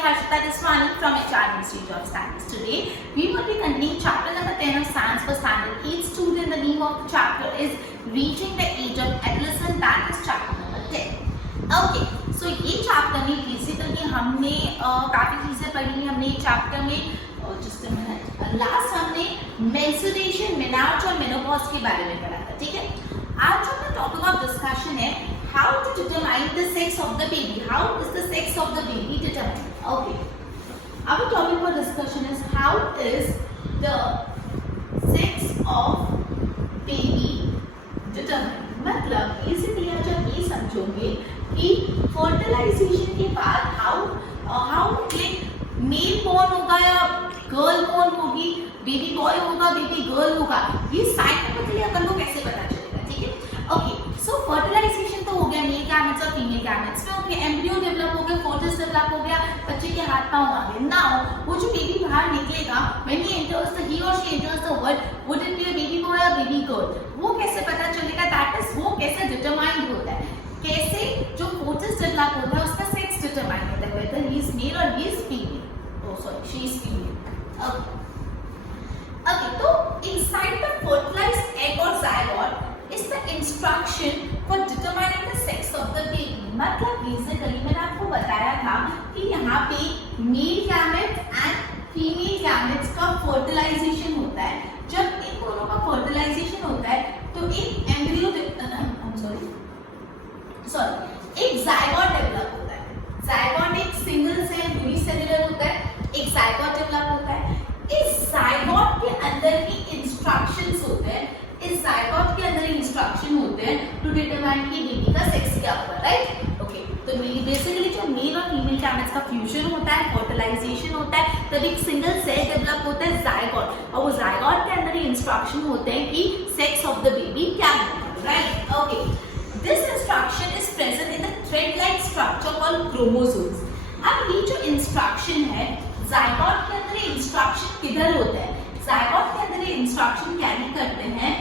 Harshita Deswani from HR Institute of Science. Today, we will be continuing chapter number 10 of Science for Standard 8 student. The name of the chapter is Reaching the Age of Adolescence. That is chapter number 10. Okay, so ये chapter में basically हमने काफी चीजें पढ़ी हैं. हमने chapter में just a minute, last हमने menstruation, menarche और menopause के बारे में पढ़ा था. ठीक है, आज जो अपना topic of discussion है how to determine the sex of the baby. How is the sex of the baby determined? Okay, our topic for discussion is how is the sex of baby determined. मतलब basically आज आप ये समझोगे कि fertilization के बाद how like male born होगा या girl born होगी, baby boy होगा, baby girl होगा, ये scientifically अपन को कैसे पता चलेगा. ठीक है, okay, so fertilization तो हो गया, मेल गैमेट्स और फीमेल गैमेट्स में हो गया, एम्ब्रियो डेवलप हो गया, फोर्टिस डेवलप हो गया, बच्चे के हाथ पांव आ गए. नाउ वो जो बेबी बाहर निकलेगा, when he enters the he or she enters the world, would it be a baby boy or baby girl? वो कैसे पता चलेगा? That is वो कैसे डिटरमाइंड होता है, कैसे जो फोर्टिस डेवलप होता है उसका सेक्स डिटरमाइंड होता है, whether he is male or he is female. Oh sorry, she is female. Okay, तो inside the fertilized egg or zygote is the instruction for determining the sex of the baby. मतलब basically मैंने आपको बताया था कि यहाँ पे male gametes and female gametes का fertilization होता है. जब इन दोनों का fertilization होता है तो एक embryo एक zygote डेवलप होता है. zygote एक सिंगल सेल यूनिसेलुलर होता है, एक zygote डेवलप होता है. इस zygote के अंदर की इंस्ट्रक्शंस होते हैं, इस zygote के अंदर इंस्ट्रक्शन होते हैं टू डिटरमाइन कि बेबी का सेक्स क्या होगा. राइट, ओके, तो बेसिकली जो मेल और फीमेल गैमेट्स का फ्यूजन होता है, फर्टिलाइजेशन होता है, तब एक सिंगल सेल डेवलप होता है zygote, और वो zygote के अंदर इंस्ट्रक्शन होते हैं कि सेक्स ऑफ द बेबी क्या होगा. Right, okay, this instruction is present in the thread like structure called chromosomes. अब ये जो इंस्ट्रक्शन है zygote के अंदर इंस्ट्रक्शन किधर होता है? zygote के अंदर इंस्ट्रक्शन कैरी करते हैं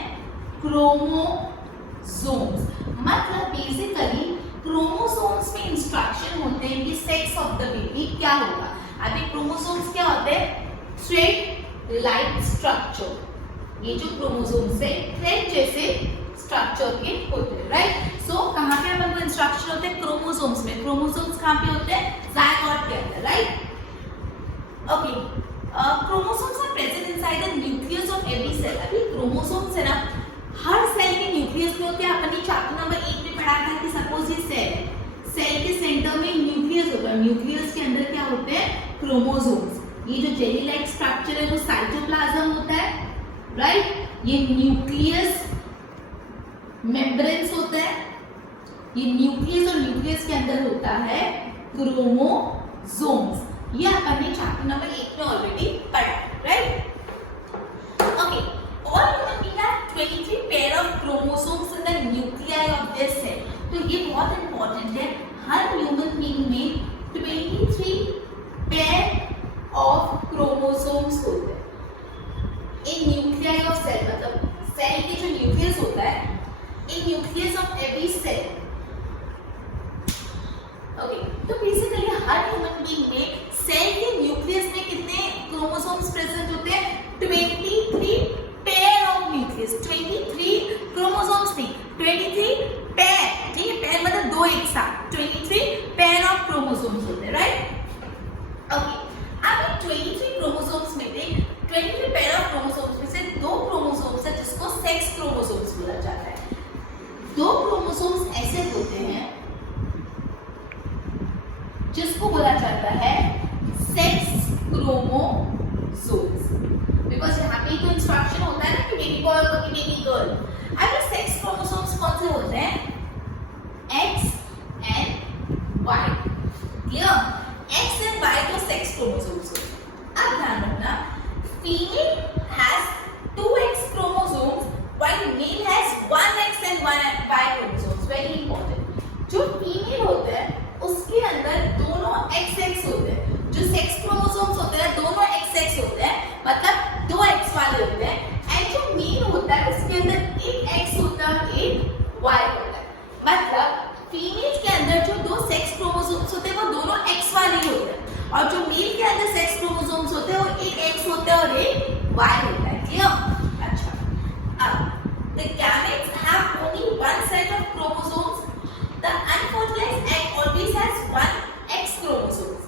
क्रोमोसोम्स. मतलब बेसिकली क्रोमोसोम्स में इंस्ट्रक्शन होते हैं कि सेक्स ऑफ द बेबी क्या होगा. अभी क्रोमोसोम्स क्या होते हैं? Thread like structure. ये जो क्रोमोसोम्स है थ्रेड जैसे स्ट्रक्चर के होते हैं. राइट, सो कहाँ पे अपन को इंस्ट्रक्शन होते हैं? क्रोमोसोम्स में. क्रोमोसोम्स कहाँ पे होते हैं? zygote के अंदर. Right, okay, chromosomes are present inside the nucleus of every cell. अभी क्रोमोसोम्स है ना, हर सेल के न्यूक्लियस में होते हैं. अपन ने चैप्टर नंबर 1 में पढ़ा था कि सपोज ये सेल है, सेल के सेंटर में न्यूक्लियस होगा, न्यूक्लियस के अंदर क्या होते हैं? क्रोमोसोम्स. ये जो जेली लाइक स्ट्रक्चर है वो साइटोप्लाज्म होता है. राइट, ये न्यूक्लियस मेम्ब्रेन्स होता है. ये न्यूक्लियस और न्यूक्लियस के अंदर होता है क्रोमोसोम्स. ये अपन ने चैप्टर नंबर 1 में ऑलरेडी पढ़ा. Right, okay, all human beings have 23 pair of chromosomes in the nuclei of their cell. तो ये बहुत इंपॉर्टेंट है. हर ह्यूमन बीइंग में 23 पेयर ऑफ क्रोमोसोम्स होते हैं इन न्यूक्लियाई ऑफ सेल. मतलब सेल के जो न्यूक्लियस होता है, in nucleus of every cell. Okay, तो बेसिकली हर ह्यूमन बीइंग में सेल के न्यूक्लियस में कितने क्रोमोसोम्स प्रेजेंट होते हैं? 23 पेयर ऑफ न्यूक्लियस. 23 क्रोमोसोम्स नहीं, 23 पेयर. ठीक है, पेयर मतलब दो एक साथ. 23 पेयर ऑफ क्रोमोसोम्स होते हैं. राइट, ओके, अब 23 क्रोमोसोम्स में से 23 पेयर ऑफ क्रोमोसोम्स में से दो क्रोमोसोम्स है जिसको सेक्स क्रोमोसोम्स बोला जाता है. दो क्रोमोसोम्स ऐसे होते हैं जिसको बोला जाता है सेक्स क्रोमोसोम्स. बिकॉज यहाँ पे तो इंस्ट्रक्शन होता है ना कि बेबी बॉय होगा कि बेबी गर्ल. अब ये सेक्स क्रोमोसोम्स कौन से होते हैं? X and Y. Clear? X and Y तो सेक्स क्रोमोसोम्स होते हैं. अब ध्यान रखना, female has 2X chromosomes while male has 1X and 1Y chromosomes. Very important. जो फीमेल होते हैं उसके अंदर दोनों XX होते हैं. जो सेक्स क्रोमोसोम्स होते हैं दोनों XX होते हैं, मतलब 2X वाले होते हैं. एंड जो मेल होता है उसके अंदर एक X होता है, एक Y होता है. मतलब फीमेल के अंदर जो दो सेक्स क्रोमोसोम्स होते हैं वो दोनों X वाले होते हैं, और जो मेल के अंदर सेक्स क्रोमोसोम्स होते हैं वो एक एक्स होता है और एक वाई होता है। क्लियर? अच्छा, अब the gametes have only one set of chromosomes. The unfertilised egg always has one x chromosomes,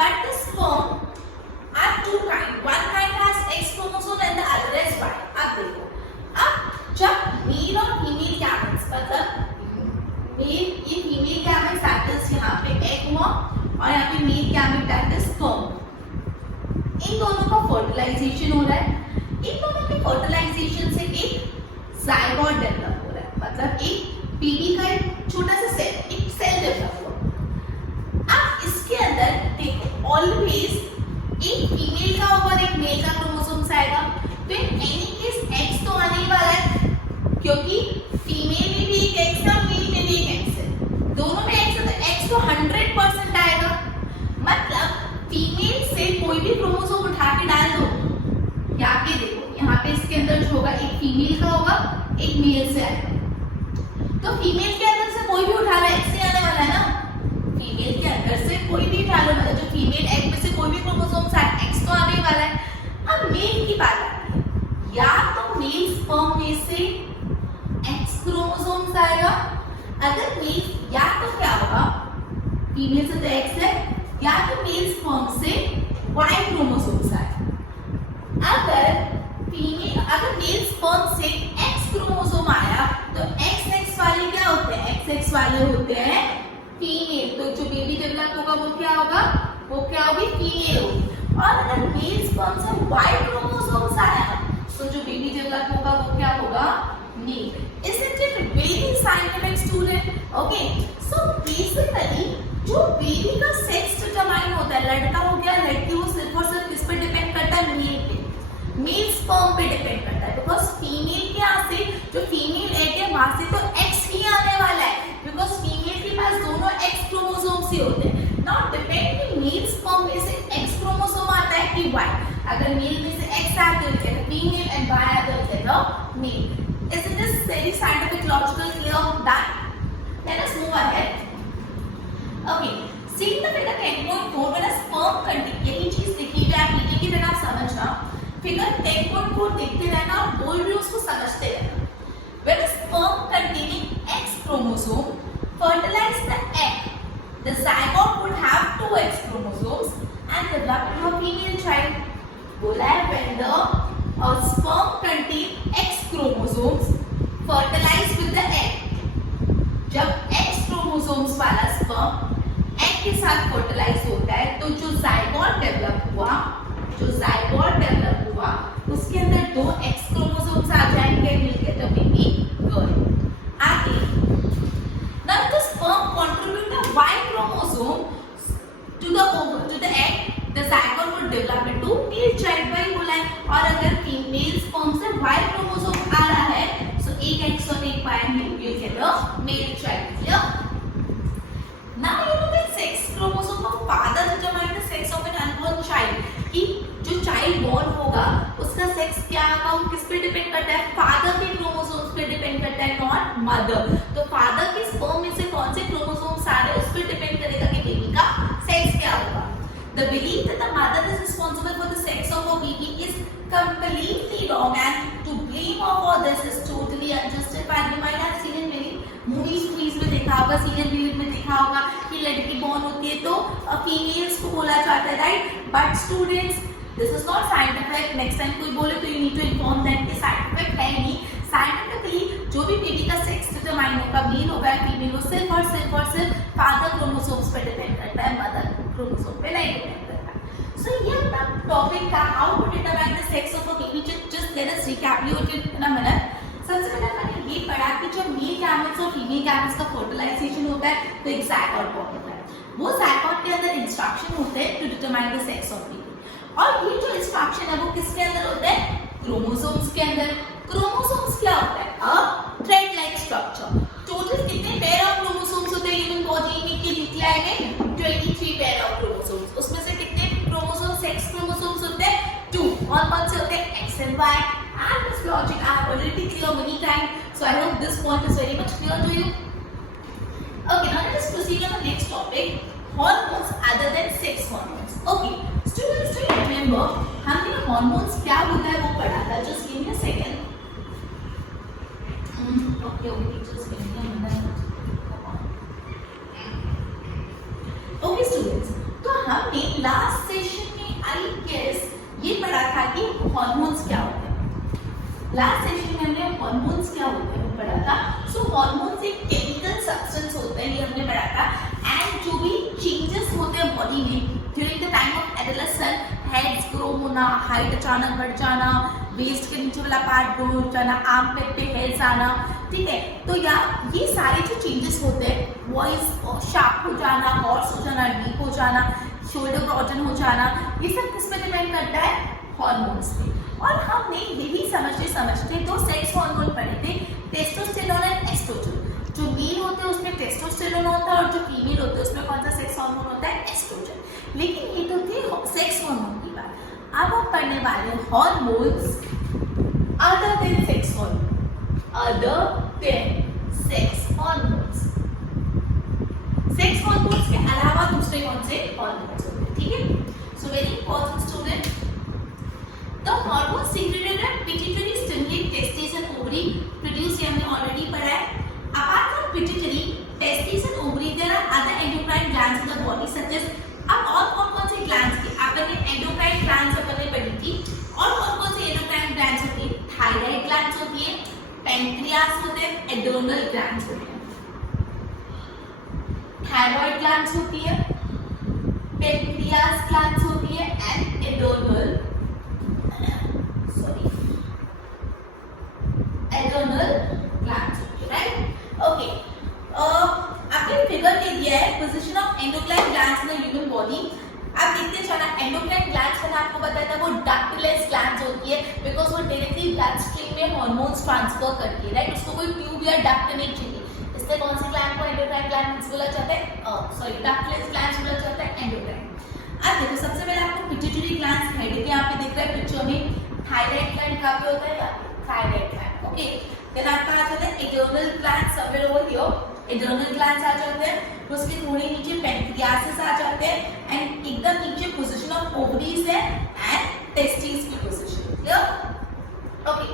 but the sperm are two kind. One kind has X chromosome and the other is Y. अब देखो, अब जब male और female gametes मतलब male ये female gametes that is यहाँ पे egg हुआ और यहाँ पे male gamete that is sperm, इन दोनों का फर्टिलाइजेशन हो रहा है। इन दोनों के फर्टिलाइजेशन से एक जायगोट डेवलप हो रहा है, मतलब एक बेबी का एक छोटा सा सेल, एक सेल डेवलप हुआ। अब इसके अंदर देखो ऑलवेज एक फीमेल का और एक मेल का क्रोमोसोम्स आएगा, तो इन एनी केस एक्स तो आने ही वाला है क्योंकि फीमेल में भी एक एक्स है और मेल में भी एक एक्स है, दोनों में एक्स है, तो एक्स तो 100% आएगा। मतलब फीमेल से कोई भी क्रोमोसोम उठा के डाल दो, यहाँ पे देखो, यहाँ पे इसके अंदर जो होगा एक फीमेल का होगा, एक मेल से आएगा, तो फीमेल के अंदर से कोई भी उठा लो एक्स ही आने वाला है ना, फीमेल के अंदर से कोई भी उठा लो, मतलब जो फीमेल एग में से कोई भी क्रोमोसोम्स आए एक्स तो आने वाला है। अब मेल की बात आती है, या तो मेल स्पर्म में से एक्स क्रोमोसोम्स आएगा, अगर मेल या तो क्या होगा, फीमेल से तो एक्स है, या तो मेल स्पर्म से वाई क्रोमोसोम्स आएगा। अगर मेल स्पर्म से एक्स क्रोमोसोम आया तो एक्स एक्स वाले क्या होते हैं, एक्स एक्स वाले होते हैं फीमेल, तो जो बेबी डेवलप होगा वो क्या होगा, वो क्या होगी, फीमेल होगी। और अगर मेल स्पर्म से वाई क्रोमोसोम्स आया तो जो बेबी डेवलप होगा वो क्या होगा, male. Isn't it very scientific student? Okay, so basically जो बेबी का सेक्स डिटरमाइन होता है, लड़का हो गया लड़की हो, सिर्फ और सिर्फ किस पे डिपेंड करता है, मेल पे, मेल स्पर्म पे डिपेंड करता है, बिकॉज फीमेल के यहाँ से जो फीमेल एग है वहां से तो एक्स ही आने वाला है, बिकॉज फीमेल के पास दोनों एक्स क्रोमोसोम्स ही होते हैं। नॉट डिपेंड कि मेल स्पर्म में से एक्स क्रोमोसोम आता है कि वाई, अगर मेल में से एक्स आता है तो फीमेल एंड वाई आता है mail. Isn't this very scientific, logical, clear that? Let us move ahead. Okay, seeing the figure 10.4 when a sperm contain, यही चीज लिखी है आप लिखी की तरह समझना, फिगर 10.4 देखते रहना और बोल रही उसको समझते रहना। When a sperm containing X chromosome fertilize the egg, the zygote would have two X chromosomes and develop into a female child. बोला है when the sperm contain X chromosomes fertilize with the egg, जब X chromosomes वाला sperm egg के साथ fertilize होता है तो जो zygote develop हुआ उसके अंदर दो X chromosomes आ जाएंगे, मिलके तो बेबी गर्ल। आगे now the sperm contribute the Y chromosome to the egg, the zygote would develop into male child by बोला है। और अगर फीमेल स्पर्म से Y क्रोमोसोम आ रहा है तो एक X और एक Y will get a male child। clear? Now you know that sex chromosome of father determine the sex of an unborn child, कि जो चाइल्ड born होगा उसका सेक्स क्या होगा, वो किस पे डिपेंड करता है, फादर के क्रोमोसोम्स पे डिपेंड करता है, नॉट मदर। तो फादर के स्पर्म में से कौन से क्रोमोसोम्स आ रहे हैं उस पे डिपेंड करेगा कि बेबी का सेक्स क्या होगा। The belief that the mother is responsible for the sex of a baby is completely wrong, and to blame her for this is totally unjustified. You might have seen in many movies में देखा होगा, serial में देखा होगा कि लड़की born होती है तो फीमेल्स को बोला जाता है, right? But students, this is not scientific. Next time कोई बोले तो you need to inform that कि साइंटिफिक है नहीं। साइंटिफिकली जो भी बेबी का सेक्स डिटरमाइन होगा, मेल होगा या फीमेल, वो सिर्फ और सिर्फ फादर क्रोमोसोम्स पे डिपेंड करता है, मदर क्रोमोसोम पे नहीं डिपेंड करता। सो ये अपना टॉपिक था, how to determine the sex of a baby. Just let us recap in a minute. सबसे पहले मैंने ये पढ़ा कि जब मेल गैमेट्स और फीमेल गैमेट्स का फर्टिलाइजेशन होता है तो एक ज़ायगोट फॉर्म होता है। वो ज़ायगोट के अंदर इंस्ट्रक्शन होते हैं to determine the sex of baby, और ये जो इंस्ट्रक्शन है वो किसके अंदर होता है, क्रोमोसोम्स के अंदर। क्रोमोसोम्स क्या होता है, अ थ्रेड लाइक स्ट्रक्चर। टोटल कितने पेयर ऑफ क्रोमोसोम्स होते हैं ह्यूमन बॉडी में की दिखलाई में 23 पेयर ऑफ क्रोमोसोम्स। उसमें से कितने क्रोमोसोम्स, सेक्स क्रोमोसोम्स होते हैं 2, और कौन से होते हैं, X and Y. And this logic I have already clear many times, so I hope this point is very much clear to you. Okay, now let us proceed on the next topic, hormones other than sex hormones. Okay students, do you remember हमने hormones क्या होता है वो पढ़ा था? Just give me a second. Okay just give me a minute. Okay students, तो हमने last session में आई गेस ये पढ़ा था कि हार्मोन्स क्या होते हैं. लास्ट सेशन में हमने हार्मोन्स क्या होते हैं वो पढ़ा था. सो हार्मोन्स एक केमिकल सब्सटेंस होते हैं, ये हमने पढ़ा था. एंड जो भी चेंजेस होते हैं बॉडी में during the time of adolescence, heads grow होना, हाइट अचानक बढ़ जाना, वेस्ट के नीचे वाला पार्ट ग्रो हो जाना, आर्म पे हेयर्स आना, ठीक है. तो या ये सारे जो चेंजेस होते हैं, वॉइस शार्प हो जाना, हॉर्स हो जाना, डीप हो जाना, शोल्डर ब्रॉडन हो जाना, ये सब किस में डिपेंड करता है? हार्मोन्स पे. और हमने ये भी समझते दो सेक्स हार्मोन पढ़े थे, टेस्टोस्टेरोन एंड एस्ट्रोजन. जो मेल होते हैं उसमें टेस्टोस्टेरोन होता है और जो फीमेल होते हैं उसमें कौन सा सेक्स हार्मोन होता है? एस्ट्रोजन. लेकिन ये तो थी सेक्स हार्मोन की बात. अब हम पढ़ने वाले hormones other than sex hormone. Other than sex hormones. Sex hormones के अलावा दूसरे कौन से हार्मोन्स होते हैं? ठीक है. So very important student, the hormone secreted at pituitary stimulate testis and ovary produce, ये हमने ऑलरेडी पढ़ा है. Apart from pituitary, testis and ovary, there are other endocrine glands in the body such as. अब और कौन-कौन से glands की आपने एंडोक्राइन ग्लैंड्स अपने पढ़ी थी. और कौन-कौन से एंडोक्राइन ग्लैंड्स होती है? थायराइड ग्लैंड्स होती है, पैंक्रियास होते हैं, एड्रेनल ग्लैंड्स होते हैं. थायराइड ग्लैंड्स होती है, पैंक्रियास ग्लैंड्स होती है एंड एड्रेनल ग्लैंड्स होती है. राइट. ओके, आपने फिगर दे दिया है position of endocrine glands in the human body. आप देखते चला एंडोक्राइन ग्लैंड्स मैंने आपको बताया था वो डक्टलेस ग्लैंड्स होती है बिकॉज वो डायरेक्टली ब्लड स्ट्रीम में हार्मोन्स ट्रांसफर करती है. राइट. उसको कोई ट्यूब या डक्ट नहीं चाहिए. इसलिए कौन से ग्लैंड को एंडोक्राइन ग्लैंड्स बोला जाता है? सॉरी, डक्टलेस ग्लैंड्स बोला जाता है एंडोक्राइन. अब देखो सबसे पहले आपको पिट्यूटरी ग्लैंड्स हेड के यहाँ पे दिख रहा है पिक्चर में. थायराइड ग्लैंड कहाँ पे होता है? Thyroid gland. ओके. देन आपका आ जाता है adrenal gland somewhere over here. Adrenal glands आ जाते हैं. उसके थोड़े नीचे पैंक्रियास आ जाते हैं एंड एकदम नीचे पोजीशन ऑफ ओवरीज है एंड टेस्टिस की पोजीशन. क्लियर? ओके.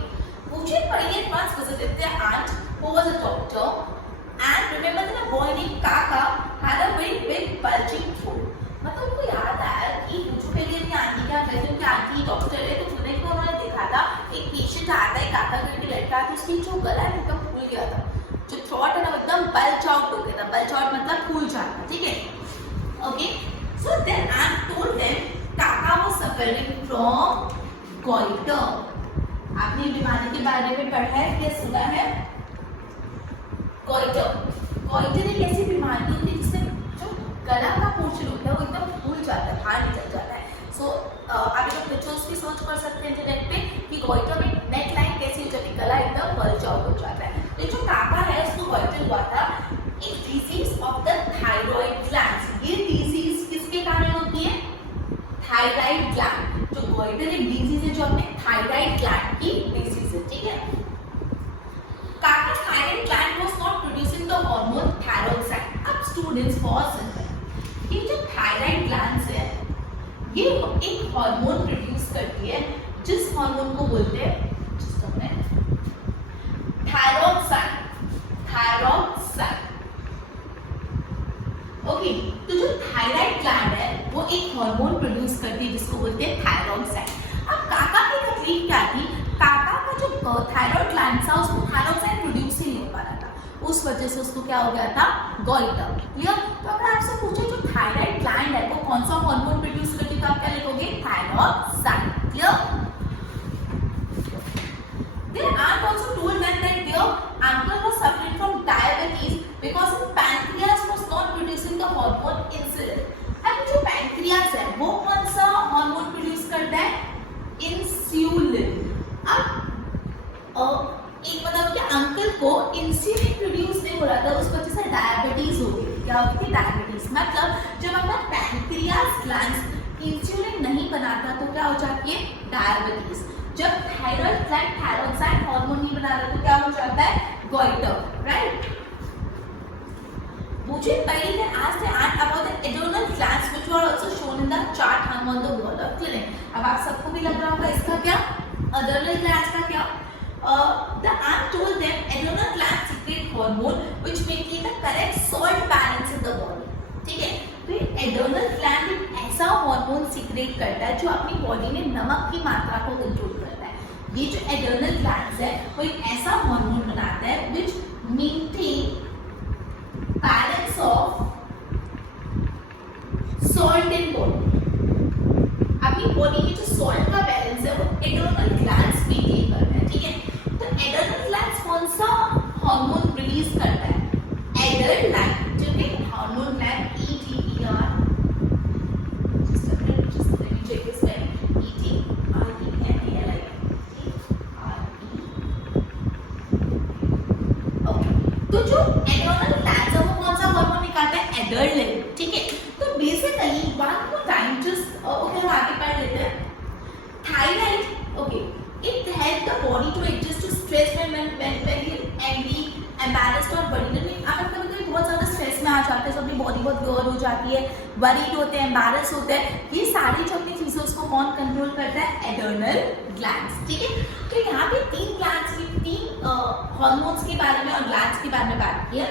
मुझे पढ़िए first visited the aunt who was a doctor and remember that a boy named Kaka had a very big bulging throat. मतलब उनको याद आया कि मुझे पहले अपनी आंटी क्या कहती हूँ कि आंटी डॉक्टर है तो खुद को उन्होंने देखा था एक पेशेंट आता है काका करके लड़का तो उसकी जो गला है एकदम फूल गया था. जो थ्रोट है ना एकदम बल्ज आउट हो गया था. बल्ज आउट मतलब फूल जाना. ठीक है. Okay. So then aunt told them काका was suffering from goiter. आपने बीमारी के बारे में पढ़ा है क्या सुना है? goiter. goiter एक ऐसी बीमारी होती है जिससे जो गला का पोर्शन होता है वो एकदम फूल जाता है, बाहर निकल जाता है. सो आप लोग पिक्चर्स भी सर्च कर सकते हैं इंटरनेट पे कि goiter में नेक लाइन कैसी हो जाती है, गला एकदम बल्ज आउट हो जाता है. तो जो काका है उसको goiter हुआ था एक disease of the thyroid glands. ये डिजीज किसके कारण होती है? Thyroid gland. जो goiter एक डिजीज है जो अपने थायराइड ग्लैंड की डिजीज है. ठीक है. Kaka's thyroid gland was not producing the hormone thyroxine. अब स्टूडेंट्स बहुत सुनते हैं ये जो थायराइड ग्लैंड्स है ये एक हार्मोन प्रोड्यूस करती है जिस हार्मोन को बोलते हैं थायरोक्साइन. थायरोक्साइन. ओके. तो जो थायराइड ग्लैंड है वो एक हार्मोन प्रोड्यूस करती है जिसको बोलते हैं थायरोक्साइन. अब काका की तकलीफ क्या थी? काका का जो थायराइड ग्लैंड था उसको थायरोक्साइन प्रोड्यूस ही नहीं हो पा रहा था. उस वजह से उसको क्या हो गया था? goiter. क्लियर? तो अगर आपसे पूछे जो थायराइड ग्लैंड है वो कौन सा हार्मोन प्रोड्यूस करती है तो आप क्या लिखोगे? थायरोक्साइन. Clear? Their aunt also told them that their uncle was suffering from diabetes because his pancreas was not producing the hormone insulin. अब जो पैंक्रियास है वो कौन सा हार्मोन प्रोड्यूस करता है? इंसुलिन. अब एक मतलब कि अंकल को इंसुलिन प्रोड्यूस नहीं हो रहा था उस वजह से डायबिटीज हो गई. क्या होती है? डायबिटीज. मतलब जब अपना पैंक्रियास ग्लैंड इंसुलिन नहीं बनाता तो क्या हो जाती है? डायबिटीज. जब थायराइड ग्लैंड थायरोक्साइन हार्मोन नहीं बना रहा तो क्या हो जाता है? goiter. राइट. मुझे पहले आज से aunt about the adrenal glands which were also also shown in the chart hung on the wall of clinic. अब आप सबको भी लग रहा होगा इसका क्या, adrenal glands का क्या? The aunt told them adrenal glands secrete hormone which maintain the correct salt balance in the body. ठीक है, तो ये adrenal gland एक ऐसा हार्मोन सीक्रेट करता है जो अपनी बॉडी में नमक की मात्रा को कंट्रोल करता है। ये जो adrenal glands है वो एक ऐसा हार्मोन बनाता है which maintain balance of salt in body। अपनी बॉडी में जो सॉल्ट का बैलेंस है वो एड्रेनल ग्लैंड्स मेंटेन करता है। ठीक है, तो एड्रेनल ग्लैंड्स कौन सा हार्मोन रिलीज करता है? एड्रेनलाइन, जो कि hormone gland EDR, just a minute, just let me check this spelling, EDRENALIN, okay. तो जो एड्रेनल ग्लैंड्स है वो कौन सा हार्मोन निकालता है? एड्रेनलिन। ठीक है, तो basically one more time just okay हम आगे पढ़ लेते हैं। Thyroid, okay, it help the body to adjust to stress when angry, embarrassed और वरीड। अगर कभी बहुत ज्यादा स्ट्रेस में आ जाते हैं तो अपनी बॉडी बहुत ग्योर हो जाती है, वरीड होते हैं, एम्बैरेस होते हैं, ये सारी जो अपनी चीजें उसको कौन कंट्रोल करता है? Adrenal glands. ठीक है, तो यहाँ पे तीन ग्लैंड्स की, तीन हार्मोन्स के बारे में और ग्लैंड्स के बारे में बात की है।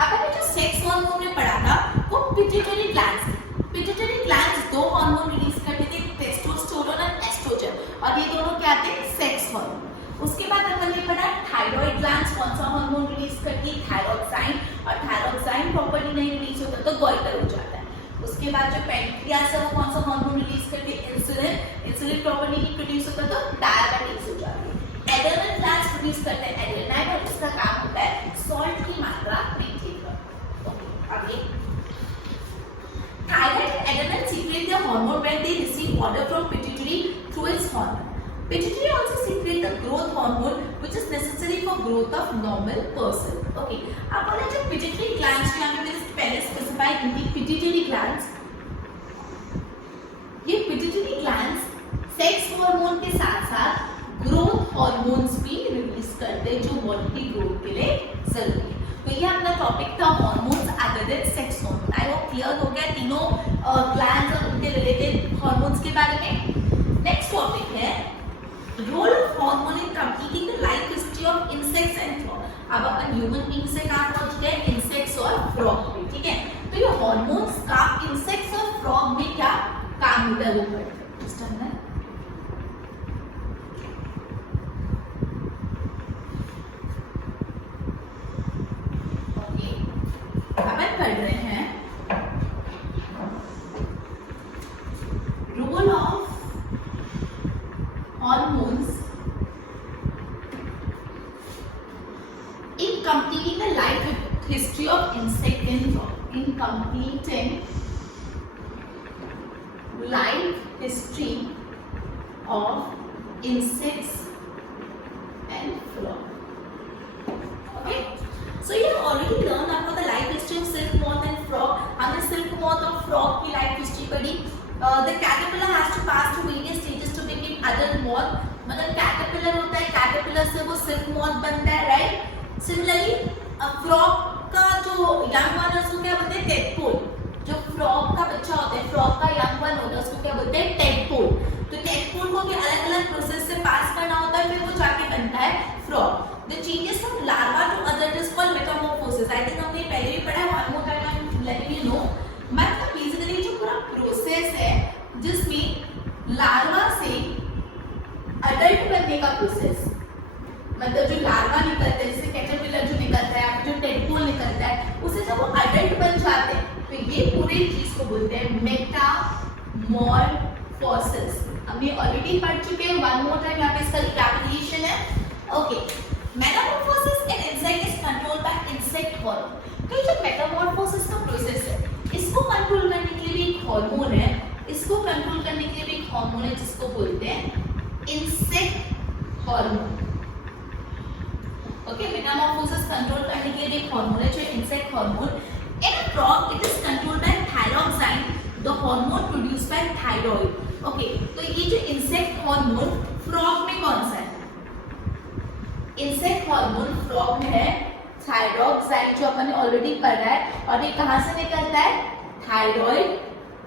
अब हमने जो सेक्स हार्मोन में पढ़ा था वो पिट्यूटरी ग्लैंड्स थे। पिट्यूटरी ग्लैंड्स दो हार्मोन रिलीज करते थे, टेस्टोस्टेरोन और एस्ट्रोजन, और ये दोनों क्या थे? Sex hormone. उसके बाद अपन ने पढ़ा थायराइड ग्लैंड्स कौन सा हार्मोन रिलीज करती है? थायरोक्साइन, और थायरोक्साइन प्रॉपर्ली नहीं रिलीज होता तो गॉइटर हो जाता है। उसके बाद जो पैंक्रियास है वो कौन सा हार्मोन रिलीज करती है? इंसुलिन, इंसुलिन प्रॉपर्ली नहीं प्रोड्यूस होता तो डायबिटीज हो जाती है। एड्रेनल ग्लैंड्स प्रोड्यूस करते हैं एड्रेनाइन, और इसका काम होता है सॉल्ट की मात्रा मेंटेन करना। ओके, आगे thyroid and adrenal secrete the hormone when they receive order from pituitary through its hormone. Pituitary also secrete the growth hormone which is necessary for growth of normal person. Okay, अब वाले जो pituitary glands जो हमने पहले specify की थी, pituitary glands, ये pituitary glands sex hormone के साथ साथ ग्रोथ हार्मोन्स भी रिलीज करते हैं जो बॉडी की ग्रोथ के लिए जरूरी है। तो ये अपना टॉपिक था hormones other than sex hormone. I hope clear हो गया तीनों ग्लैंड्स और उनके रिलेटेड हार्मोन्स के बारे में। नेक्स्ट टॉपिक है role of hormone in completing the life history of insects and frog. अब अपन ह्यूमन बीइंग से कहां पहुंच गए? इंसेक्ट्स और फ्रॉग पे। ठीक है, तो ये हार्मोन्स का इंसेक्ट्स और फ्रॉग में क्या काम होता है वो पढ़ते हैं। इस टाइम में अपन पढ़ रहे हैं role of hormones in completing the life history of insect and frog. In completing life history of insects and frog. Okay, so you have already learned about the life history of silk moth and frog. हमने silk moth और frog की life history पढ़ी। The caterpillar has to pass through various stages to become adult moth। मतलब caterpillar होता है, caterpillar से वो silk moth बनता है, right? Similarly, frog का जो young one है उसको क्या बोलते हैं? tadpole। जो frog का बच्चा होता है, frog का young one होता है उसको क्या बोलते हैं? tadpole। तो tadpole को भी अलग-अलग प्रोसेस से पास करना होता है, फिर वो जाके बनता है frog। The changes from larva to adult is called metamorphosis. I think हमने पहले भी पढ़ा है, one more time I'm letting you know। मतलब basically जो पूरा प्रोसेस है जिसमें लार्वा से अडल्ट बनने का प्रोसेस, मतलब जो लार्वा निकलता है, जैसे कैटरपिलर जो निकलता है, आपका जो टेडपोल निकलता है, उससे जब वो अडल्ट बन जाते हैं तो ये पूरे चीज को बोलते हैं मेटामॉर्फोसिस। हमने ऑलरेडी पढ़ चुके हैं, वन मोर टाइम यहाँ पे इसका रिकैपिटुलेशन है। Okay, Metamorphosis in insect is controlled bye insect hormone. तो जो मेटामॉर्फोसिस का प्रोसेस है इसको कंट्रोल करने के लिए भी एक हार्मोन है, इसको कंट्रोल करने के लिए भी एक हार्मोन है जिसको बोलते हैं insect hormone. Okay, metamorphosis control करने के लिए भी एक हार्मोन है जो insect hormone. In a frog it is controlled by thyroxine, the hormone produced by thyroid. Okay, तो ये जो इंसेक्ट हार्मोन फ्रॉग में कौन सा है? इंसेक्ट हार्मोन फ्रॉग में है थायरोक्साइन जो अपन ने ऑलरेडी पढ़ा है, और ये कहां से निकलता है? थायराइड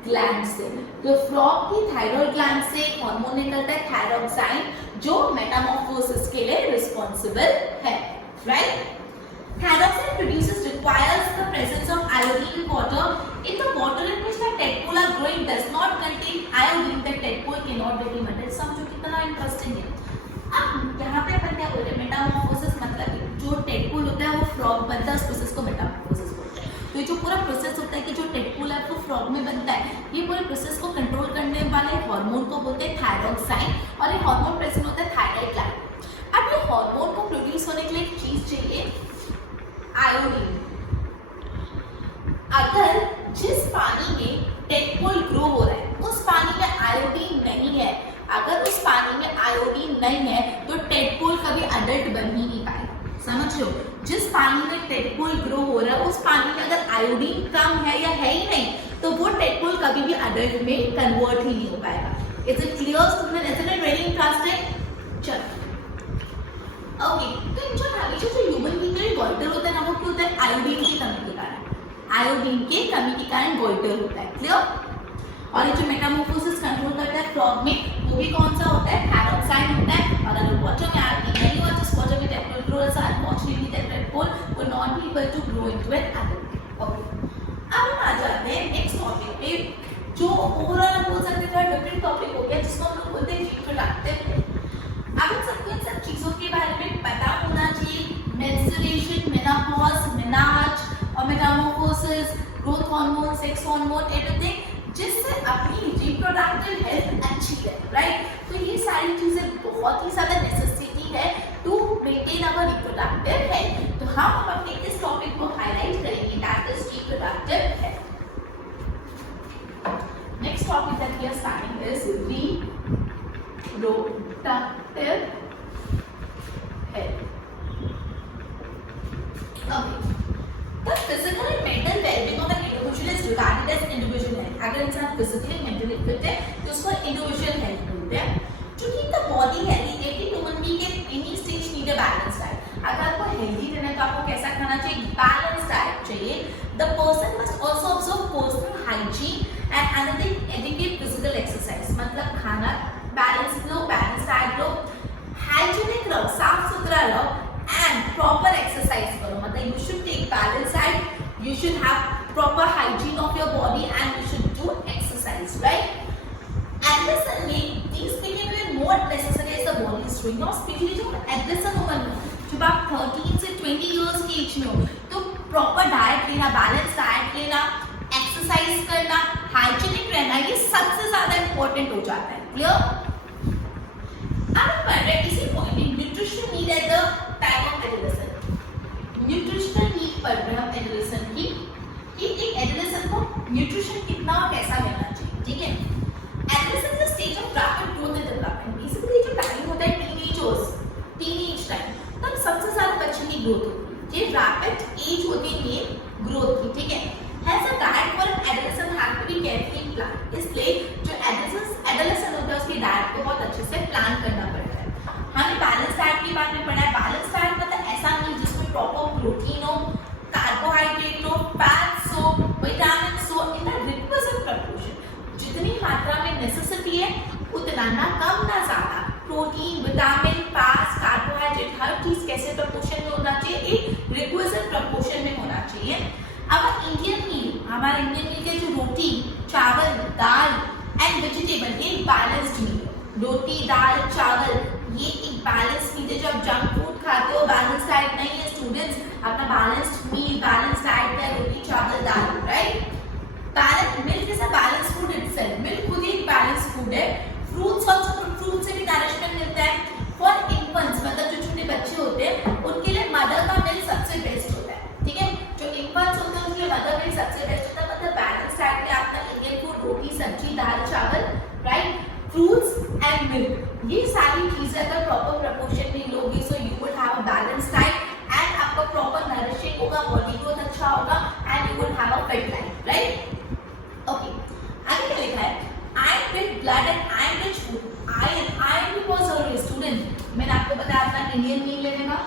ग्लैंड से। तो फ्रॉग की थायराइड ग्लैंड से हार्मोन निकलता है थायरोक्साइन, जो मेटामॉर्फोसिस के लिए रिस्पॉन्सिबल है, right. Thyroxine produces requires the presence of iodine in water. If the water in which the tadpole are growing does not contain iodine, the tadpole cannot be fermented. समझो कितना interesting है। अब यहाँ पे अपन क्या बोलते हैं, मेटामॉर्फोसिस मतलब जो टेडपोल होता है वो फ्रॉग बनता है, उस प्रोसेस को मेटामॉर्फोसिस बोलते हैं। तो ये जो पूरा प्रोसेस होता है कि जो टेडपोल है वो फ्रॉग में बनता है, ये पूरे प्रोसेस को कंट्रोल करने वाले हार्मोन को बोलते हैं थायरोक्साइन, और ये हार्मोन प्रेजेंट होता है थायराइड ग्लैंड। अब ये हार्मोन को प्रोड्यूस होने के लिए एक चीज चाहिए, आयोडीन। अगर जिस पानी में टेडपोल ग्रो हो रहा है उस पानी में आयोडीन नहीं है, अगर उस पानी में आयोडीन नहीं है तो टेडपोल कभी अडल्ट बन ही नहीं पाएगा। समझ लो, जिस पानी में टेडपोल ग्रो हो रहा है उस पानी में अगर आयोडीन कम है या है ही नहीं तो वो टेडपोल कभी भी अडल्ट में कन्वर्ट ही नहीं हो पाएगा। It's a clear student, isn't it very interesting. चलो ओके, तो इन जो हमेशा जो ह्यूमन बीइंग में गोइटर होता है ना, वो क्यों होता है, आयोडीन की कमी के कारण। आयोडीन के कमी के कारण गोइटर होता है, क्लियर। और ये जो मेटामॉर्फोसिस कंट्रोल करता है फ्रॉग में, वो भी कौन सा होता है, थायरोक्साइन होता है। और अगर वाटर में आयोडीन नहीं हुआ, जिस वाटर में टेडपोल ग्रो होता है, unfortunately that tadpole will not be able to grow into an adult. Okay, अब हम आ जाते हैं नेक्स्ट टॉपिक पे, जो ओवरऑल हम बोल सकते हैं डिफरेंट टॉपिक हो गया, जिसको हम लोग बोलते हैं रिप्रोडक्टिव। अब सबको इन सब चीजों के बारे में पता होना चाहिए, मेंस्ट्रुएशन, मेनोपॉज, मेनार्च और Metamorphosis, growth hormone, sex hormone, everything, जिससे अपनी रिप्रोडक्टिव हेल्थ अच्छी रहे, राइट। तो ये सारी चीजें बहुत ही ज्यादा नेसेसिटी है to maintain our reproductive health. तो हम अपने इस टॉपिक को हाईलाइट करेंगे, that is reproductive health. Next topic that we are starting is reproductive health. Okay. The physical and mental well-being of an individual is regarded as individual health. अगर इंसान physically mentally fit है तो उसको individual health बोलते हैं। क्योंकि the body healthy, every human being at any stage need a balanced diet. अगर आपको healthy रहना है तो आपको कैसा खाना चाहिए, balanced diet चाहिए। The person must also observe personal hygiene and undertake adequate physical exercise. मतलब खाना बैलेंस लो, बैलेंस डाइट लो, हाइजीनिक रहो, साफ सुथरा रहो, एंड प्रॉपर एक्सरसाइज करो। मतलब you should take balance diet, you should have proper hygiene of your body and you should do exercise, right. Adolescent में these became even more necessary as the body is growing. Now specially जो adolescent उम्र में, जब आप 13 से 20 years की as में हो, तो प्रॉपर डाइट लेना, बैलेंस डाइट लेना, एक्सरसाइज करना, हाइजीनिक रहना, ये सबसे ज्यादा इंपॉर्टेंट हो जाता है, क्लियर। अब पढ़ रहे इसी पॉइंट में nutrition need at the time of adolescence. Nutritional need पढ़ रहे हैं एडोलेसेंस की, कि एक एडोलेसेंस को न्यूट्रिशन कितना और कैसा मिलना चाहिए, ठीक है। Adolescence is stage of rapid growth and development. Basically जो टाइम होता है टीनेज टाइम, तब सबसे ज्यादा बच्चे की ग्रोथ होती है, ये रैपिड एज होती है ये ग्रोथ की, ठीक है। Hence a diet for an adolescent has to be carefully planned. इसलिए जो adolescent होता है उसकी डाइट को बहुत अच्छे से प्लान करना पड़ता है। हमने बैलेंस डाइट की बात में पढ़ा है। बैलेंस डाइट मतलब ऐसा नहीं जिसमें प्रॉपर प्रोटीन हो, कार्बोहाइड्रेट हो, फैट्स हो, विटामिन्स हो, इन द रिक्विजिट प्रपोर्शन। जितनी मात्रा में नेसेसिटी है उतना, ना कम ना ज्यादा। प्रोटीन, विटामिन, फैट्स, कार्बोहाइड्रेट, हर चीज कैसे प्रपोर्शन में होना चाहिए, एक रिक्विजिट प्रपोर्शन में होना चाहिए। अब इंडियन मील, हमारा इंडियन मील के जो रोटी, चावल, दाल एंड वेजिटेबल, ये बैलेंस्ड मील। रोटी, दाल, चावल, ये एक बैलेंस्ड मील है। जो आप जंक फूड खाते हो, बैलेंस डाइट नहीं है स्टूडेंट्स। अपना बैलेंस्ड मील, बैलेंस डाइट है, रोटी, चावल, दाल, right. Balance milk is a balance food itself. Milk खुद ही एक बैलेंस फूड है। फ्रूट्स ऑल्सो, फ्रूट से भी नरिशमेंट मिलता है। फॉर इन्फेंट्स, मतलब जो छोटे बच्चे होते हैं उनके लिए मदर का मिल्क सबसे बेस्ट होता है, ठीक है। जो इन्फेंट्स होते हैं उनके लिए मदर मिल्क सबसे बेस्ट होता है। मतलब बैलेंस डाइट में आपका इंडियन फूड, रोटी, सब्जी, दाल, चावल, राइट, फ्रूट्स एंड मिल्क, ये सारी चीजें अगर प्रॉपर प्रपोर्शन में लोगे so you would have a balance diet and आपका प्रॉपर नरिशिंग होगा, बॉडी ग्रोथ अच्छा होगा and you would have a fit life, right. Okay, आगे क्या लिखा है, iron with blood and iron rich food. Iron because of student, मैंने आपको बताया था इंडियन मील लेने का।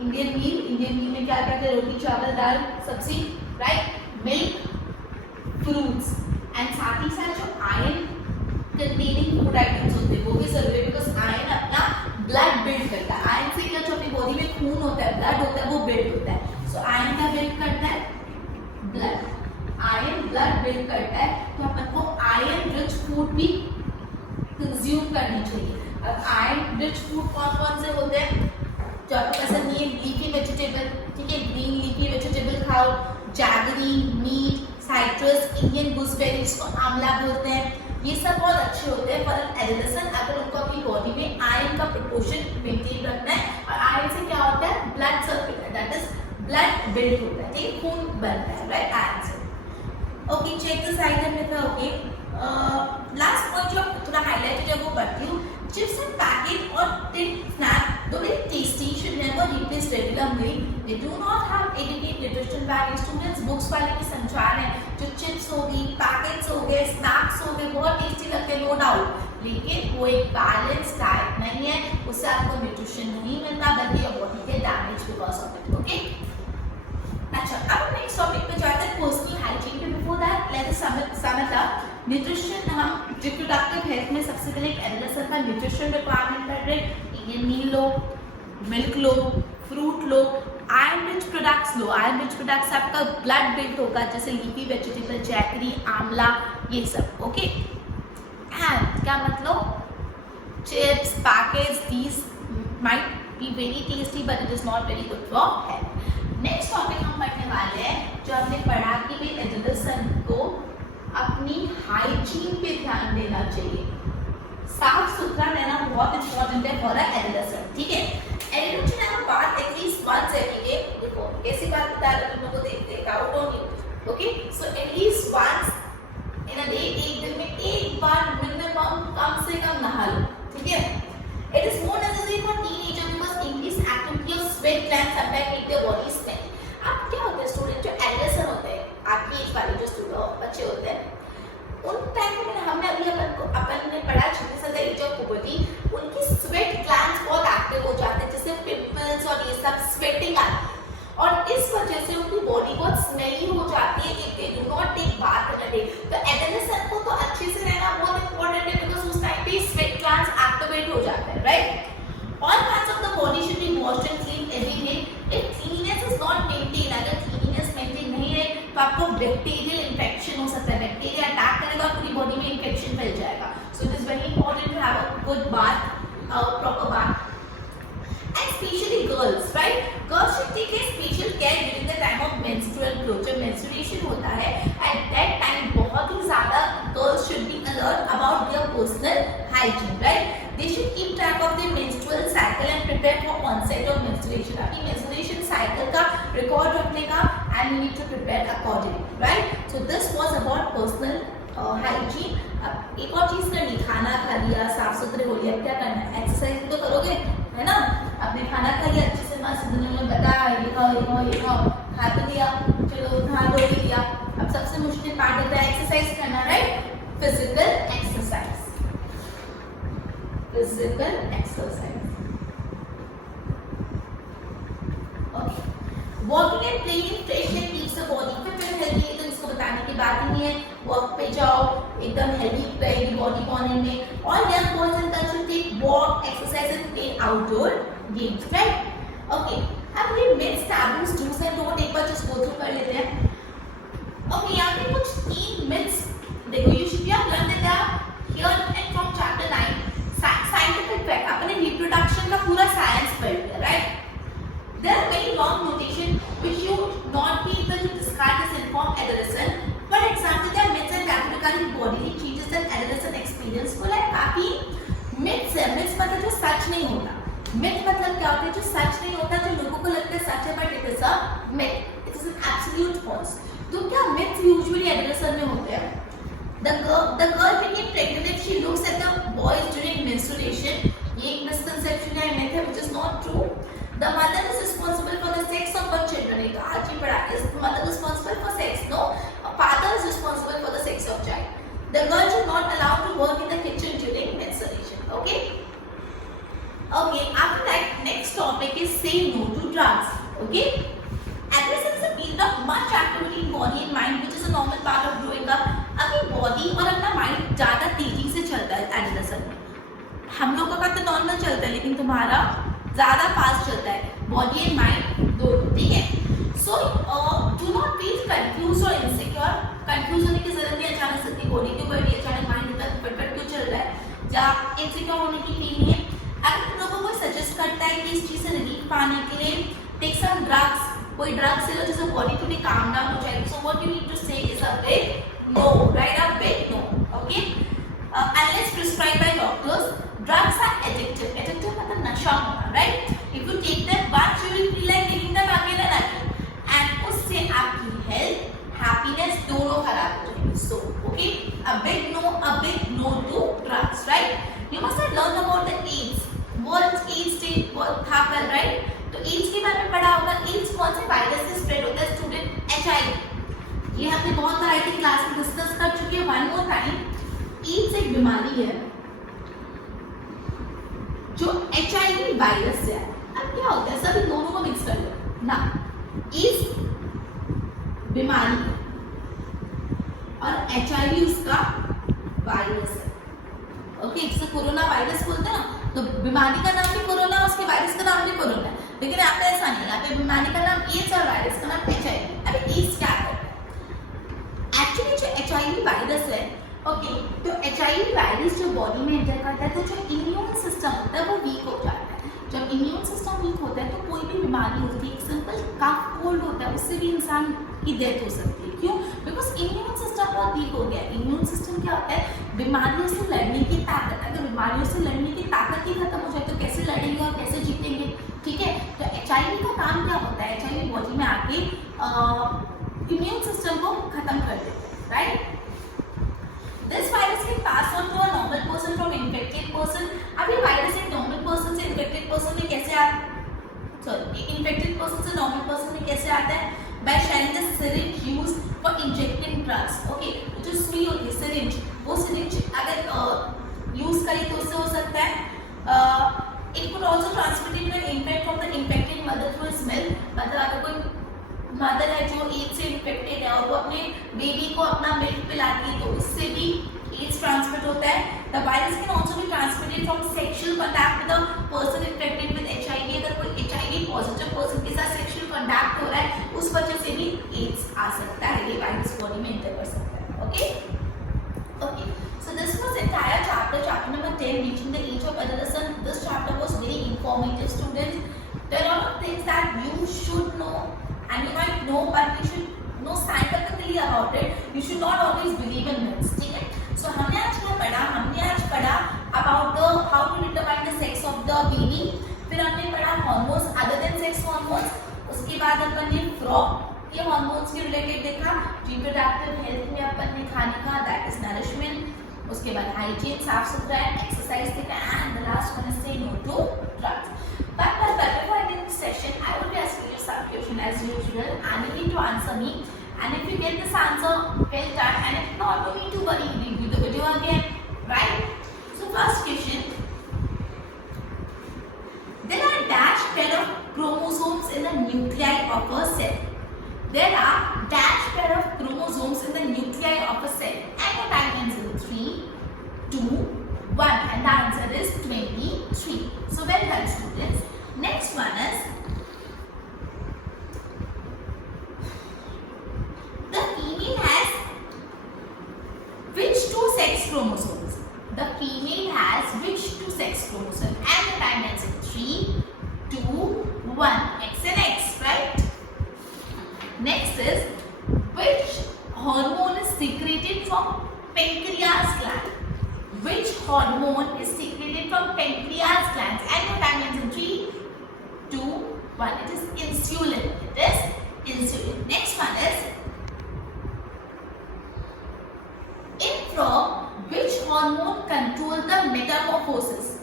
इंडियन मील में क्या कहते हैं, रोटी, चावल, दाल, सब्जी, राइट, मिल्क, फ्रूट्स एंड साथ ही साथ बिल्ड होता है. सो आयरन का बिल्ड करता है ब्लड. आयरन ब्लड बिल्ड करता है, तो अपन को आयरन रिच फूड भी कंज्यूम करनी चाहिए. अब आयरन रिच फूड कौन कौन से होते हैं जो आपको पसंद नहीं है? लीफी वेजिटेबल, ठीक है, ग्रीन लीफी वेजिटेबल खाओ, jaggery, meat, citrus, Indian gooseberries को आंवला बोलते हैं, ये सब बहुत अच्छे होते हैं फॉर एडोलेसेंट. अगर उनको अपनी बॉडी में आयरन का प्रोपोर्शन मेंटेन रखना है, और आयरन से क्या होता है? Blood circulate, that is blood build होता है, ठीक है, खून बनता है, राइट, आयरन से. ओके, चेक दिस आइटम में था. ओके, लास्ट पॉइंट जो थोड़ा हाईलाइट है वो करती हूँ. चिप्स एंड पैकेट और tin snack though very tasty, should never replace regular meal. They do not have adequate nutrition value. Students books वाले की संचार है, जो चिप्स होगी, पैकेट्स हो गए, स्नैक्स हो गए, बहुत टेस्टी लगते हैं नो डाउट, लेकिन वो एक बैलेंस डाइट नहीं है, उससे आपको न्यूट्रिशन नहीं मिलता बल्कि योर बॉडी के damage because of it. Okay, अच्छा, अब नेक्स्ट टॉपिक पे जाते हैं, personal hygiene. Before that let's sum it up. Nutrition, हम रिप्रोडक्टिव हेल्थ में सबसे पहले एक एडोलेसेंट का न्यूट्रिशन रिक्वायरमेंट कर रहे हैं. इंडियन मील लो, मिल्क लो, फ्रूट लो, आयरन रिच प्रोडक्ट्स लो. आयरन रिच प्रोडक्ट्स से आपका ब्लड बिल्ड होगा, जैसे लीफी वेजिटेबल, जैगरी, आंवला, ये सब. ओके, एंड क्या मतलब, chips, packets, these might be very tasty but it is not very good for health. Next topic हम पढ़ने वाले हैं, जो हमने पढ़ा कि भी एडोलेसेंट को अपनी हाइजीन पे ध्यान देना चाहिए. साफ सुथरा रहना बहुत इंपॉर्टेंट है फॉर एडोलेसेंट, ठीक है. Everyone should have bath at least once every day. देखो कैसी बात बता रहा हूं, तुम लोगों को देखते डाउट होगी. Okay, so at least once in a day, एक दिन में एक बार मिनिमम कम से कम नहा लो, ठीक है. It is more necessary for teenager because increase activity of sweat gland sometime make their body sweat. अब क्या होता है, स्टूडेंट जो एडोलेसेंट होते हैं, आपकी एज वाले जो स्टूडेंट बच्चे होते हैं, उन टाइम में हमने अभी अपन ने पढ़ा 26 से एज ऑफ पुबर्टी, उनकी स्वेट ग्लैंड्स बहुत एक्टिव हो जाते हैं, जैसे पिंपल्स और ये सब स्वेटिंग आती है, और इस वजह से उनकी बॉडी बहुत स्मेली हो जाती है if they do not take bath in a day. तो एडोलेसेंट को तो अच्छे से रहना बहुत इंपॉर्टेंट है बिकॉज़ उस टाइम पे स्वेट ग्लैंड्स एक्टिवेट हो जाते हैं, right. All parts of the body should be washed and clean every day. If cleanliness is not maintain, अगर क्लीननेस मेंटेन नहीं है तो आपको बैक्टीरियल इंफेक्शन हो सकता है, बैक्टीरिया अटैक करेगा, पूरी बॉडी में इंफेक्शन फैल जाएगा. So it is very important to have a good bath, proper bath. And especially girls, right? Girls should take a special care during the time of menstrual flow. जब menstruation होता है, at that time बहुत ही ज़्यादा girls should be alert about their personal hygiene, right? They should keep track of their menstrual cycle and prepare for onset of menstruation. अपनी menstruation cycle का record रखने का and we need to prepare accordingly, right? So this was about personal hygiene. अब एक और चीज़ करनी, खाना खा लिया, साफ सुथरे हो लिया, क्या करना है? एक्सरसाइज तो करोगे, है ना. आपने खाना खा लिया, अच्छे से मस्त दुनिया में बताया ये खाओ ये खाओ ये खाओ, खा तो लिया, चलो हाथ धो लिया. अब सबसे मुश्किल पार्ट होता है एक्सरसाइज करना, right. Physical exercise, physical exercise. Okay, walking and playing in fresh air keeps the body fit and healthy. तो इसको बताने की बात ही नहीं है, वॉक पे जाओ, एकदम हेल्दी रहेगी बॉडी कॉर्नर में. और young boys and girls should take walk, exercise and play outdoor games, right. Okay, अब ये myths, taboos, dos and don'ts एक बार जस्ट गो थ्रू कर लेते हैं. ओके, यहाँ पे कुछ 3 मिथ्स देखो, you should have learn that here and from chapter 9 scientific fact. अपने रिप्रोडक्शन का पूरा साइंस पढ़ लिया, right. There are many long notation which you not be able to describe this inform adolescent. For example, there are myths and taboos regarding bodily changes that adolescent experience. को like काफी myths है. myths मतलब जो सच नहीं होता. myth मतलब क्या होता है? जो सच नहीं होता, जो लोगों को लगता है सच है but it is a myth. It is an absolute false. तो क्या myths usually adolescent में होते हैं? The girl became pregnant if she looks at the boys during menstruation. ये एक misconception है, myth है which is not true. The mother is responsible for the sex of her children. एक आज ही पढ़ा, is the mother responsible for sex? No, a father is responsible for the sex of child. The girl should not allowed to work in the kitchen during menstruation. Okay. Okay. After that, next topic is say no to drugs. Okay. Adolescence is a period of much activity in body and mind, which is a normal part of growing up. अभी body और अपना mind ज़्यादा तेजी से चलता है adolescence में. हम लोगों का तो नॉर्मल चलता है, लेकिन तुम्हारा ज़्यादा फास्ट चलता है. बॉडी एंड माइंड दोनों, ठीक है। So do not feel confuse और इनसिक्योर। कंफ्यूज होने की जरूरत नहीं, अचानक से इतनी बॉडी क्यों बढ़ रही है, अचानक माइंड इतना फटफट क्यों चल रहा है, या इनसिक्योर होने की फील नहीं है। अगर तुम लोगों को सजेस्ट करता है कि इस चीज से रिलीफ पाने के लिए टेक सम ड्रग्स, कोई ड्रग्स ले लो जिससे बॉडी थोड़ी काम डाउन हो जाएगी, so what you need to say is a big no, right, a big no, okay. Unless prescribe by doctors, drugs are addictive. Addictive मतलब नशा होना, right. If you take them once you will feel like taking them again and again, and उससे आपकी health, happiness दोनों खराब हो जाएगी। So okay, a big no to drugs, right? You must have learned about the AIDS. World AIDS Day था कल, right? तो AIDS के बारे में पढ़ा होगा। AIDS कौन से वायरस से स्प्रेड होता है स्टूडेंट? HIV। ये हमने बहुत बार आई थिंक क्लास में डिस्कस कर चुके हैं। वन मोर टाइम, AIDS एक बीमारी है जो HIV वायरस से है। अब क्या होता है, सभी दोनों को मिक्स कर लो ना, AIDS बीमारी है और HIV उसका वायरस है, ओके। इसे कोरोना वायरस बोलते हैं ना, तो बीमारी का नाम भी कोरोना, उसके वायरस का नाम भी कोरोना है। लेकिन यहाँ पे ऐसा नहीं, यहाँ पे बीमारी का नाम एड्स और वायरस का नाम HIV। अभी एड्स क्या है? एक्चुअली जो HIV वायरस है, ओके, तो HIV वायरस जो बॉडी में एंटर करता है तो जो इम्यून सिस्टम होता है वो वीक हो जाता है। जब इम्यून सिस्टम वीक होता है तो कोई भी बीमारी होती है, सिंपल कफ कोल्ड होता है, उससे भी इंसान की डेथ हो सकती है। क्यों? बिकॉज इम्यून सिस्टम बहुत वीक हो गया है। इम्यून सिस्टम क्या होता है? बीमारियों से लड़ने की ताकत। अगर बीमारियों से लड़ने की ताकत ही खत्म हो जाए तो कैसे लड़ेंगे और कैसे जीतेंगे, ठीक है। तो HIV का काम क्या होता है? HIV बॉडी में आके इम्यून सिस्टम को खत्म कर देता है, right. This virus can pass on to a normal person from infected person. अब ये वायरस एक नॉर्मल पर्सन से इन्फेक्टेड पर्सन में कैसे आता है? सॉरी, एक इन्फेक्टेड पर्सन से नॉर्मल पर्सन में कैसे आता है? By sharing the syringe used for injecting drugs. Okay, जो सुई होती है syringe, वो syringe अगर यूज करें तो उससे हो सकता है। It could also transmit it when infect from the infected mother through smell. मतलब अगर कोई मदर है जो एड्स से इन्फेक्टेड है और वो अपने बेबी को अपना मिल्क पिलाती है तो उससे भी एड्स ट्रांसमिट होता है। The virus can also be transmitted from sexual contact with the person infected with HIV। अगर कोई HIV पॉजिटिव पर्सन के साथ सेक्सुअल कांटेक्ट हो रहा है उस वजह से भी एड्स आ सकता है, ये वायरस बॉडी में एंटर कर सकता है, okay. Okay, so this was entire chapter number 10, reaching the age of adolescence. This chapter was very informative, students. There are a lot of things that you should know and you might know, but you should know scientifically about it. You should not always believe in myths, ठीक है। So हमने आज पढ़ा about the how to determine the sex of the baby. फिर हमने पढ़ा hormones other than sex hormones. उसके बाद अपन ने frog के हार्मोन्स के रिलेटेड देखा, रिप्रोडक्टिव हेल्थ में अपन ने खाने का, दैट इज नरिशमेंट। उसके बाद हाइजीन, साफ सुथरा, एक्सरसाइज देखा, and the last one is say no to drugs. But before ending this session, I will be asking you some question as usual, and you need to answer me. And if you get this answer, well done. And if not, you need to worry. Review the video again, right? So first question: there are dash pair of chromosomes in the nuclei of a cell. There are dash pair of chromosomes in the nuclei of a cell, and the time ends in 3, 2, 1, and the answer is 23. So well done, students. Next one is the female has which two sex chromosomes? The female has which two sex chromosomes? And the time ends in 3, 2, 1. X and X, right? Next is which hormone is secreted from pancreas gland? Which hormone is secreted from pancreas glands? And the time ends in 3, 2, 1. It is insulin. It is insulin. Next one is in frog, which hormone controls the metamorphosis?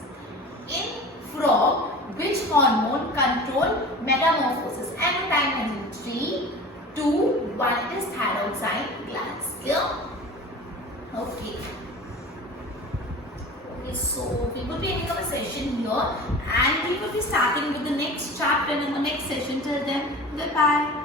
In frog, which hormone control metamorphosis? And the time ends in 3, 2, 1. It is thyroxine glands. Clear? Okay. Okay, so we will be ending our session here, and we will be starting with the next chapter in the next session. Till then, goodbye.